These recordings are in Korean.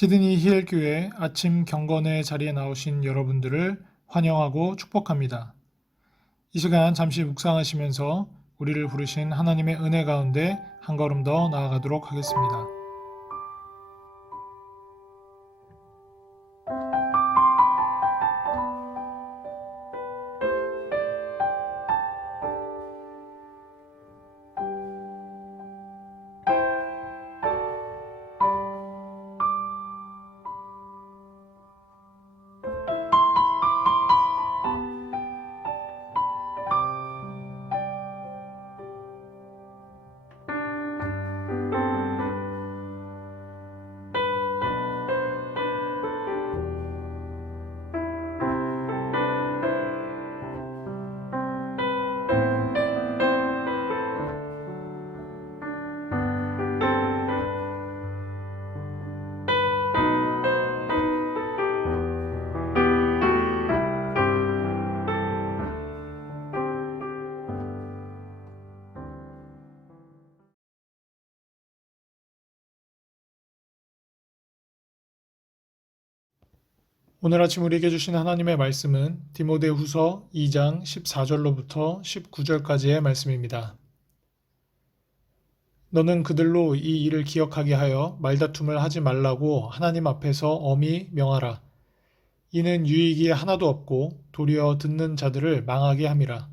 시드니 힐교회 아침 경건의 자리에 나오신 여러분들을 환영하고 축복합니다. 이 시간 잠시 묵상하시면서 우리를 부르신 하나님의 은혜 가운데 한 걸음 더 나아가도록 하겠습니다. 오늘 아침 우리에게 주신 하나님의 말씀은 디모데후서 2장 14절로부터 19절까지의 말씀입니다. 너는 그들로 이 일을 기억하게 하여 말다툼을 하지 말라고 하나님 앞에서 엄히 명하라. 이는 유익이 하나도 없고 도리어 듣는 자들을 망하게 함이라.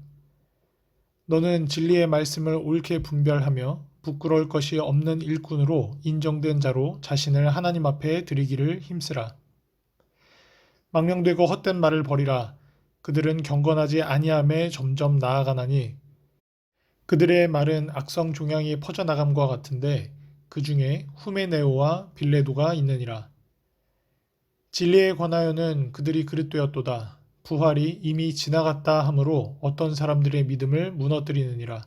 너는 진리의 말씀을 옳게 분별하며 부끄러울 것이 없는 일꾼으로 인정된 자로 자신을 하나님 앞에 드리기를 힘쓰라. 망령되고 헛된 말을 버리라. 그들은 경건하지 아니함에 점점 나아가나니 그들의 말은 악성 종양이 퍼져나감과 같은데 그 중에 후메네오와 빌레도가 있느니라. 진리에 관하여는 그들이 그릇되었도다. 부활이 이미 지나갔다 하므로 어떤 사람들의 믿음을 무너뜨리느니라.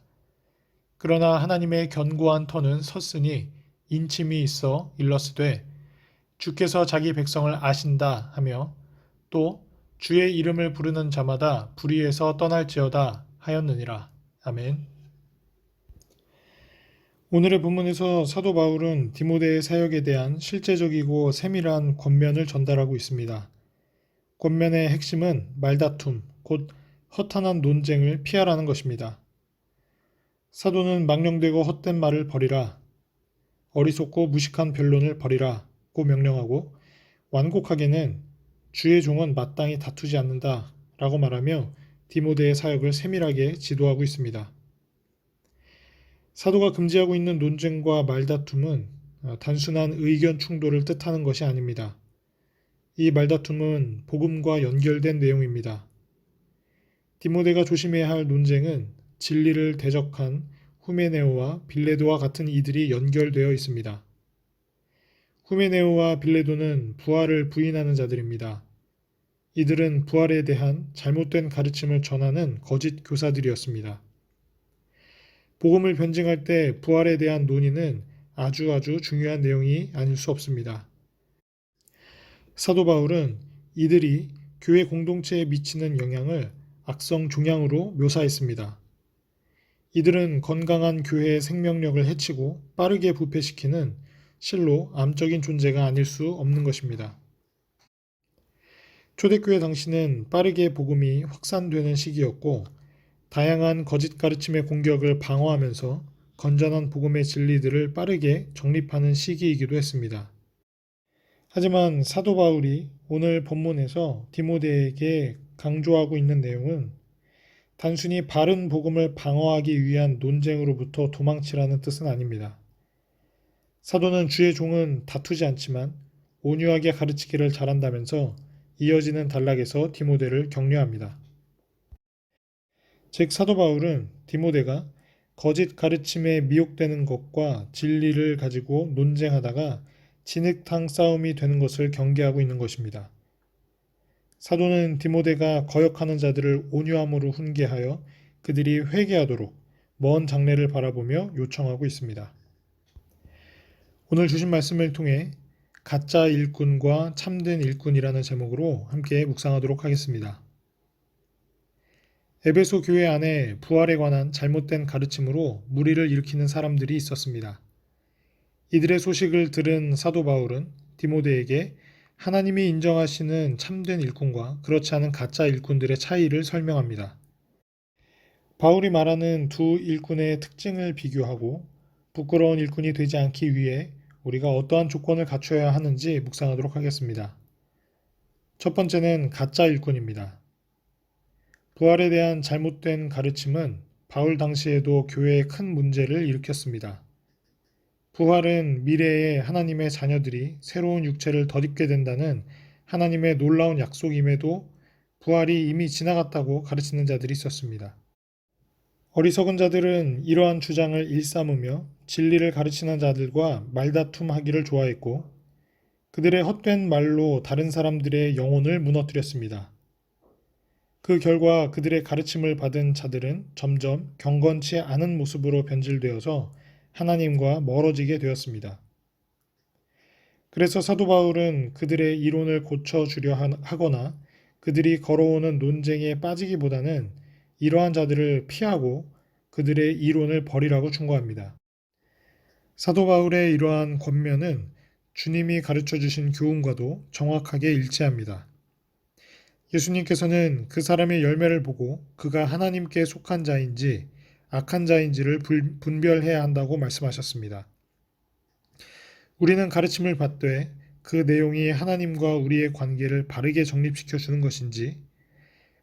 그러나 하나님의 견고한 터는 섰으니 인침이 있어 일러스되 주께서 자기 백성을 아신다 하며 또 주의 이름을 부르는 자마다 불의에서 떠날지어다 하였느니라. 아멘. 오늘의 본문에서 사도 바울은 디모데의 사역에 대한 실제적이고 세밀한 권면을 전달하고 있습니다. 권면의 핵심은 말다툼, 곧 허탄한 논쟁을 피하라는 것입니다. 사도는 망령되고 헛된 말을 버리라, 어리석고 무식한 변론을 버리라고 명령하고 완곡하게는 주의 종은 마땅히 다투지 않는다 라고 말하며 디모데의 사역을 세밀하게 지도하고 있습니다. 사도가 금지하고 있는 논쟁과 말다툼은 단순한 의견 충돌을 뜻하는 것이 아닙니다. 이 말다툼은 복음과 연결된 내용입니다. 디모데가 조심해야 할 논쟁은 진리를 대적한 후메네오와 빌레도와 같은 이들이 연결되어 있습니다. 후메네오와 빌레도는 부활을 부인하는 자들입니다. 이들은 부활에 대한 잘못된 가르침을 전하는 거짓 교사들이었습니다. 복음을 변증할 때 부활에 대한 논의는 아주 중요한 내용이 아닐 수 없습니다. 사도 바울은 이들이 교회 공동체에 미치는 영향을 악성 종양으로 묘사했습니다. 이들은 건강한 교회의 생명력을 해치고 빠르게 부패시키는 실로 암적인 존재가 아닐 수 없는 것입니다. 초대교회 당시는 빠르게 복음이 확산되는 시기였고 다양한 거짓 가르침의 공격을 방어하면서 건전한 복음의 진리들을 빠르게 정립하는 시기이기도 했습니다. 하지만 사도 바울이 오늘 본문에서 디모데에게 강조하고 있는 내용은 단순히 바른 복음을 방어하기 위한 논쟁으로부터 도망치라는 뜻은 아닙니다. 사도는 주의 종은 다투지 않지만 온유하게 가르치기를 잘한다면서 이어지는 단락에서 디모데를 격려합니다. 즉 사도 바울은 디모데가 거짓 가르침에 미혹되는 것과 진리를 가지고 논쟁하다가 진흙탕 싸움이 되는 것을 경계하고 있는 것입니다. 사도는 디모데가 거역하는 자들을 온유함으로 훈계하여 그들이 회개하도록 먼 장래를 바라보며 요청하고 있습니다. 오늘 주신 말씀을 통해 가짜 일꾼과 참된 일꾼이라는 제목으로 함께 묵상하도록 하겠습니다. 에베소 교회 안에 부활에 관한 잘못된 가르침으로 무리를 일으키는 사람들이 있었습니다. 이들의 소식을 들은 사도 바울은 디모데에게 하나님이 인정하시는 참된 일꾼과 그렇지 않은 가짜 일꾼들의 차이를 설명합니다. 바울이 말하는 두 일꾼의 특징을 비교하고 부끄러운 일꾼이 되지 않기 위해 우리가 어떠한 조건을 갖춰야 하는지 묵상하도록 하겠습니다. 첫 번째는 가짜 일꾼입니다. 부활에 대한 잘못된 가르침은 바울 당시에도 교회에 큰 문제를 일으켰습니다. 부활은 미래에 하나님의 자녀들이 새로운 육체를 덧입게 된다는 하나님의 놀라운 약속임에도 부활이 이미 지나갔다고 가르치는 자들이 있었습니다. 어리석은 자들은 이러한 주장을 일삼으며 진리를 가르치는 자들과 말다툼하기를 좋아했고 그들의 헛된 말로 다른 사람들의 영혼을 무너뜨렸습니다. 그 결과 그들의 가르침을 받은 자들은 점점 경건치 않은 모습으로 변질되어서 하나님과 멀어지게 되었습니다. 그래서 사도 바울은 그들의 이론을 고쳐주려 하거나 그들이 걸어오는 논쟁에 빠지기보다는 이러한 자들을 피하고 그들의 이론을 버리라고 충고합니다. 사도 바울의 이러한 권면은 주님이 가르쳐 주신 교훈과도 정확하게 일치합니다. 예수님께서는 그 사람의 열매를 보고 그가 하나님께 속한 자인지 악한 자인지를 분별해야 한다고 말씀하셨습니다. 우리는 가르침을 받되 그 내용이 하나님과 우리의 관계를 바르게 정립시켜 주는 것인지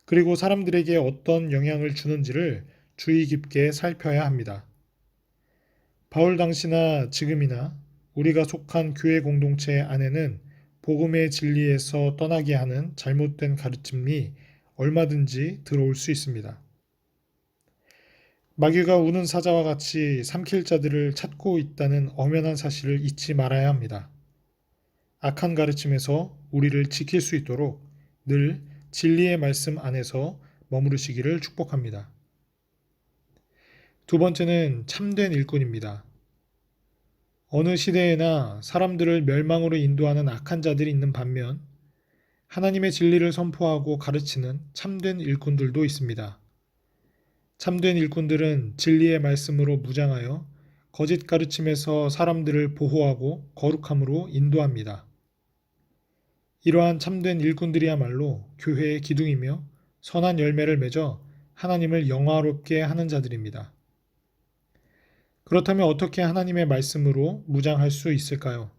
그리고 사람들에게 어떤 영향을 주는지를 주의 깊게 살펴야 합니다. 바울 당시나 지금이나 우리가 속한 교회 공동체 안에는 복음의 진리에서 떠나게 하는 잘못된 가르침이 얼마든지 들어올 수 있습니다. 마귀가 우는 사자와 같이 삼킬 자들을 찾고 있다는 엄연한 사실을 잊지 말아야 합니다. 악한 가르침에서 우리를 지킬 수 있도록 늘 진리의 말씀 안에서 머무르시기를 축복합니다. 두 번째는 참된 일꾼입니다. 어느 시대에나 사람들을 멸망으로 인도하는 악한 자들이 있는 반면 하나님의 진리를 선포하고 가르치는 참된 일꾼들도 있습니다. 참된 일꾼들은 진리의 말씀으로 무장하여 거짓 가르침에서 사람들을 보호하고 거룩함으로 인도합니다. 이러한 참된 일꾼들이야말로 교회의 기둥이며 선한 열매를 맺어 하나님을 영화롭게 하는 자들입니다. 그렇다면 어떻게 하나님의 말씀으로 무장할 수 있을까요?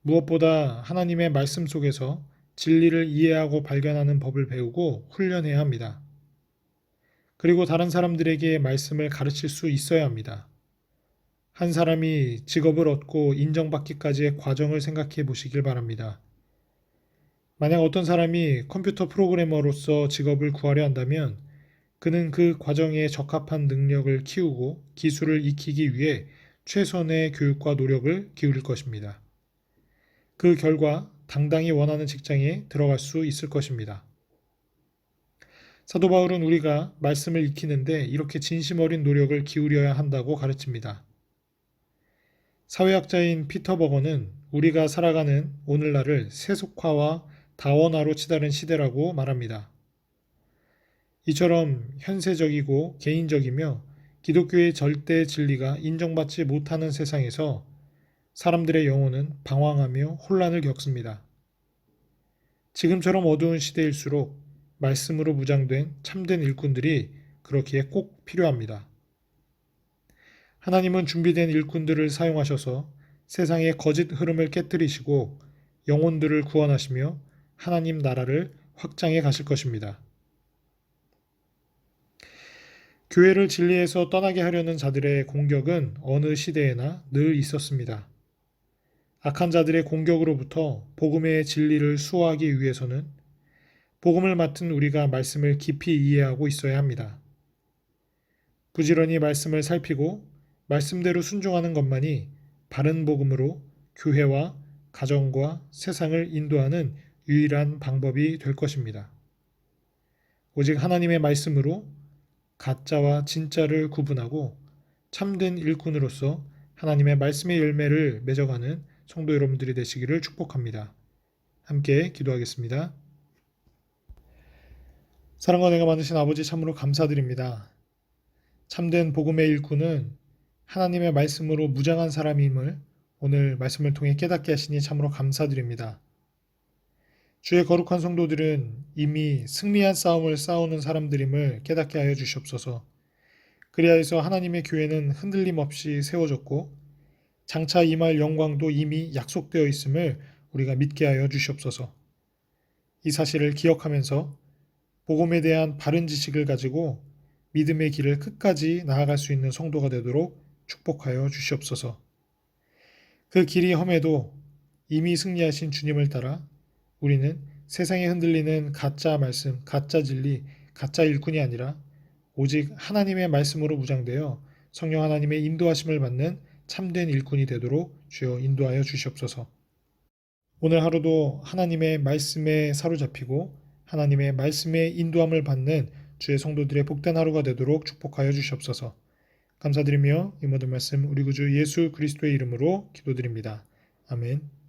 무엇보다 하나님의 말씀 속에서 진리를 이해하고 발견하는 법을 배우고 훈련해야 합니다. 그리고 다른 사람들에게 말씀을 가르칠 수 있어야 합니다. 한 사람이 직업을 얻고 인정받기까지의 과정을 생각해 보시길 바랍니다. 만약 어떤 사람이 컴퓨터 프로그래머로서 직업을 구하려 한다면 그는 그 과정에 적합한 능력을 키우고 기술을 익히기 위해 최선의 교육과 노력을 기울일 것입니다. 그 결과 당당히 원하는 직장에 들어갈 수 있을 것입니다. 사도 바울은 우리가 말씀을 익히는데 이렇게 진심 어린 노력을 기울여야 한다고 가르칩니다. 사회학자인 피터 버거는 우리가 살아가는 오늘날을 세속화와 다원화로 치달은 시대라고 말합니다. 이처럼 현세적이고 개인적이며 기독교의 절대 진리가 인정받지 못하는 세상에서 사람들의 영혼은 방황하며 혼란을 겪습니다. 지금처럼 어두운 시대일수록 말씀으로 무장된 참된 일꾼들이 그렇기에 꼭 필요합니다. 하나님은 준비된 일꾼들을 사용하셔서 세상의 거짓 흐름을 깨뜨리시고 영혼들을 구원하시며 하나님 나라를 확장해 가실 것입니다. 교회를 진리에서 떠나게 하려는 자들의 공격은 어느 시대에나 늘 있었습니다. 악한 자들의 공격으로부터 복음의 진리를 수호하기 위해서는 복음을 맡은 우리가 말씀을 깊이 이해하고 있어야 합니다. 부지런히 말씀을 살피고 말씀대로 순종하는 것만이 바른 복음으로 교회와 가정과 세상을 인도하는 유일한 방법이 될 것입니다. 오직 하나님의 말씀으로 가짜와 진짜를 구분하고 참된 일꾼으로서 하나님의 말씀의 열매를 맺어가는 성도 여러분들이 되시기를 축복합니다. 함께 기도하겠습니다. 사랑과 은혜가 많으신 아버지 참으로 감사드립니다. 참된 복음의 일꾼은 하나님의 말씀으로 무장한 사람임을 오늘 말씀을 통해 깨닫게 하시니 참으로 감사드립니다. 주의 거룩한 성도들은 이미 승리한 싸움을 싸우는 사람들임을 깨닫게 하여 주시옵소서. 그리하여서 하나님의 교회는 흔들림 없이 세워졌고 장차 임할 영광도 이미 약속되어 있음을 우리가 믿게 하여 주시옵소서. 이 사실을 기억하면서 복음에 대한 바른 지식을 가지고 믿음의 길을 끝까지 나아갈 수 있는 성도가 되도록 축복하여 주시옵소서. 그 길이 험해도 이미 승리하신 주님을 따라 우리는 세상에 흔들리는 가짜 말씀, 가짜 진리, 가짜 일꾼이 아니라 오직 하나님의 말씀으로 무장되어 성령 하나님의 인도하심을 받는 참된 일꾼이 되도록 주여 인도하여 주시옵소서. 오늘 하루도 하나님의 말씀에 사로잡히고 하나님의 말씀의 인도함을 받는 주의 성도들의 복된 하루가 되도록 축복하여 주시옵소서. 감사드리며 이 모든 말씀 우리 구주 예수 그리스도의 이름으로 기도드립니다. 아멘.